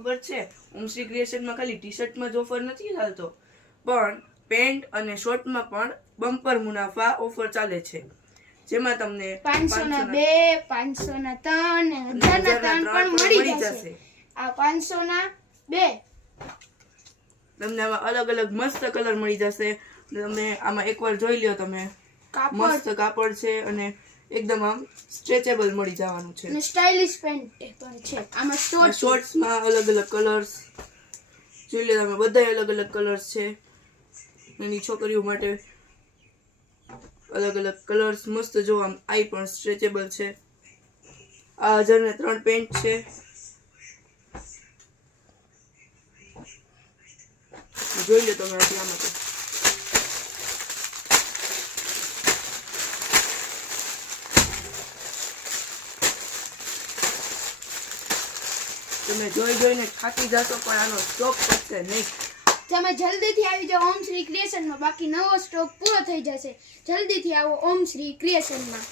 ખબર છે? ઓમ શ્રી ક્રિએશનમાં ખાલી ટી શર્ટમાં જ ઓફર નથી ચાલતો, પણ પેન્ટ અને શોર્ટમાં પણ બમ્પર મુનાફા ઓફર ચાલે છે, જેમાં તમને 500 ના 2, 500 ના 3 ને 1000 ના 3 પણ મળી જશે. આ 500 ના 2 તમને આમાં અલગ અલગ મસ્ત કલર મળી જશે. તમે આમાં એકવાર જોઈ લ્યો, તમે મસ્ત કાપડ છે અને એકદમ આમ સ્ટ્રેચેબલ મળી જવાનું છે અને સ્ટાઇલિશ પેન્ટ પણ છે. આમાં શોર્ટ્સમાં અલગ અલગ કલર્સ જોઈ લો તમે, બધા અલગ અલગ કલર્સ છે. એની છોકરીઓ માટે અલગ અલગ કલર્સ મસ્ત. જો આમ આઈ પણ સ્ટ્રેચેબલ છે. આ 1003 પેન્ટ છે. જોઈ લો તમે આટલામાં તો તમે જોઈને થાકી જશો, પણ આનો સ્ટોક પડશે નહીં. તમે જલ્દીથી આવી જાઓ ઓમ શ્રી ક્રિએશનમાં, બાકી નવો સ્ટોક પૂરો થઈ જશે. જલ્દીથી આવો ઓમ શ્રી ક્રિએશનમાં.